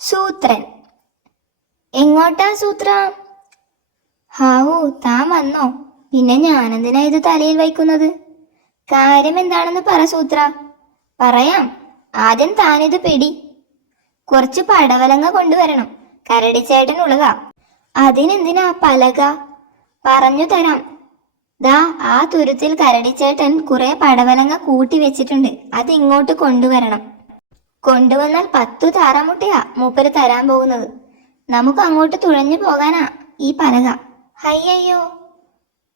സൂത്രൻ. എങ്ങോട്ടാ സൂത്ര? ഹാവൂ, താൻ വന്നോ? പിന്നെ ഞാനെന്തിനാ ഇത് തലയിൽ വയ്ക്കുന്നത്? കാര്യം എന്താണെന്ന് പറ സൂത്ര. പറയാം, ആദ്യം താനിത് പിടി. കുറച്ച് പടവലങ്ങ കൊണ്ടുവരണം, കരടിച്ചേട്ടൻ ഉളക. അതിനെന്തിനാ പലക? പറഞ്ഞു തരാം. ദാ ആ തുരുത്തിൽ കരടിച്ചേട്ടൻ കുറെ പടവലങ്ങ കൂട്ടി വെച്ചിട്ടുണ്ട്, അത് ഇങ്ങോട്ട് കൊണ്ടുവരണം. കൊണ്ടുവന്നാൽ 10 താറാമുട്ടയാ മൂപ്പര് തരാൻ പോകുന്നത്. നമുക്ക് അങ്ങോട്ട് തുഴഞ്ഞു പോകാനാ ഈ പലക. ഹയ്യയ്യോ,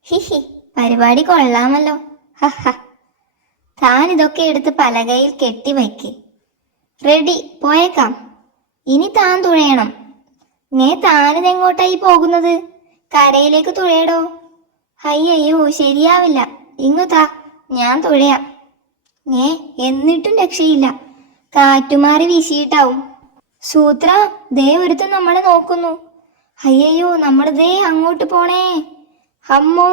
ഹിഹി, പരിപാടി കൊള്ളാമല്ലോ. ഹഹ, താൻ ഇതൊക്കെ എടുത്ത് പലകയിൽ കെട്ടി വയ്ക്ക്. റെഡി, പോയേക്കാം. ഇനി താൻ തുഴയണം. താനിതെങ്ങോട്ടായി പോകുന്നത്? കരയിലേക്ക് തുഴയടോ. അയ്യയ്യോ, ശരിയാവില്ല. ഇങ്ങു താ, ഞാൻ തുഴയാം. എന്നിട്ടും രക്ഷയില്ല. കാറ്റുമാറി വീശിയിട്ടാവും. സൂത്ര, ദേ ഒരുത്തൻ നമ്മളെ നോക്കുന്നു. അയ്യയ്യോ, നമ്മൾ ദേ അങ്ങോട്ട് പോണേ. അമ്മോ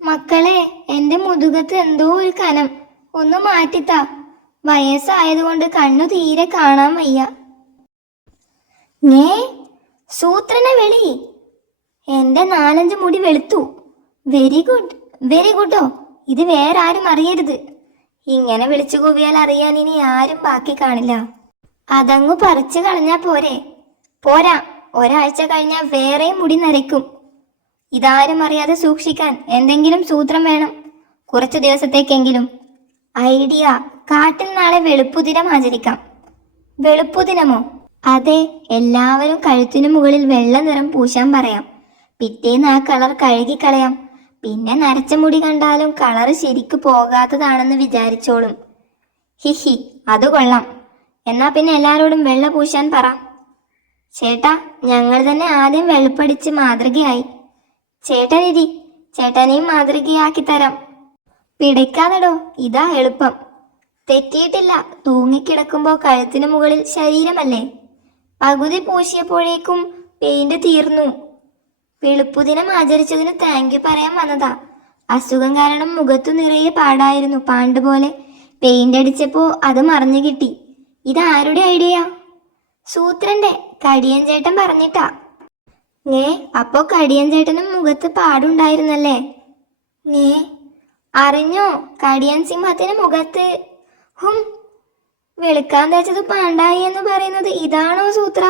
മക്കളെ, എന്റെ മുതുകത്ത് എന്തോ ഒരു കനം, ഒന്ന് മാറ്റിത്താ. വയസ്സായതുകൊണ്ട് കണ്ണു തീരെ കാണാൻ വയ്യ. സൂത്രനെ വിളി. എന്റെ 4-5 മുടി വെളുത്തു. വെരി ഗുഡ്, വെരി ഗുഡോ. ഇത് വേറെ ആരും അറിയരുത്. ഇങ്ങനെ വിളിച്ചു കൂവിയാൽ അറിയാൻ ഇനി ആരും ബാക്കി കാണില്ല. അതങ്ങു പറിച്ചു കളഞ്ഞാ പോരെ? പോരാ, ഒരാഴ്ച കഴിഞ്ഞാൽ വേറെയും മുടി നരയ്ക്കും. ഇതാരും അറിയാതെ സൂക്ഷിക്കാൻ എന്തെങ്കിലും സൂത്രം വേണം, കുറച്ചു ദിവസത്തേക്കെങ്കിലും. ഐഡിയ, കാട്ടിൽ നാളെ വെളുപ്പുദിനം ആചരിക്കാം. വെളുപ്പുദിനമോ? അതെ, എല്ലാവരും കഴുത്തിനു മുകളിൽ വെള്ള നിറം പൂശാൻ പറയാം. പിറ്റേന്ന് ആ കളർ കഴുകിക്കളയാം. പിന്നെ നരച്ച മുടി കണ്ടാലും കളറ് ശരിക്കു പോകാത്തതാണെന്ന് വിചാരിച്ചോളും. ഹിഹി, അത് കൊള്ളാം. എന്നാ പിന്നെ എല്ലാരോടും വെള്ള പൂശാൻ പറ. ചേട്ടാ, ഞങ്ങൾ തന്നെ ആദ്യം വെളുപ്പടിച്ച് മാതൃകയായി. ചേട്ടനിരി, ചേട്ടനെയും മാതൃകയാക്കി തരാം. പിടയ്ക്കാതെടോ, ഇതാ എളുപ്പം. തെറ്റിയിട്ടില്ല. തൂങ്ങിക്കിടക്കുമ്പോ കഴുത്തിനു മുകളിൽ ശരീരമല്ലേ? പകുതി പൂശിയപ്പോഴേക്കും പെയിന്റ് തീർന്നു. വെളുപ്പുദിനം ആചരിച്ചതിന് താങ്ക് യു പറയാൻ വന്നതാ. അസുഖം കാരണം മുഖത്തു നിറയെ പാടായിരുന്നു, പാണ്ട് പോലെ. പെയിന്റ് അടിച്ചപ്പോ അത് മറഞ്ഞു കിട്ടി. ഇതാരുടെ ഐഡിയ? സൂത്രന്റെ. കടിയൻ ചേട്ടൻ പറഞ്ഞിട്ടാ. അപ്പോ കടിയൻ ചേട്ടനും മുഖത്ത് പാടുണ്ടായിരുന്നല്ലേ? അറിഞ്ഞോ? കടിയൻ സിംഹത്തിന് മുഖത്ത് വെളുക്കാൻ തേച്ചത് പാണ്ടായി എന്ന് പറയുന്നത് ഇതാണോ സൂത്ര?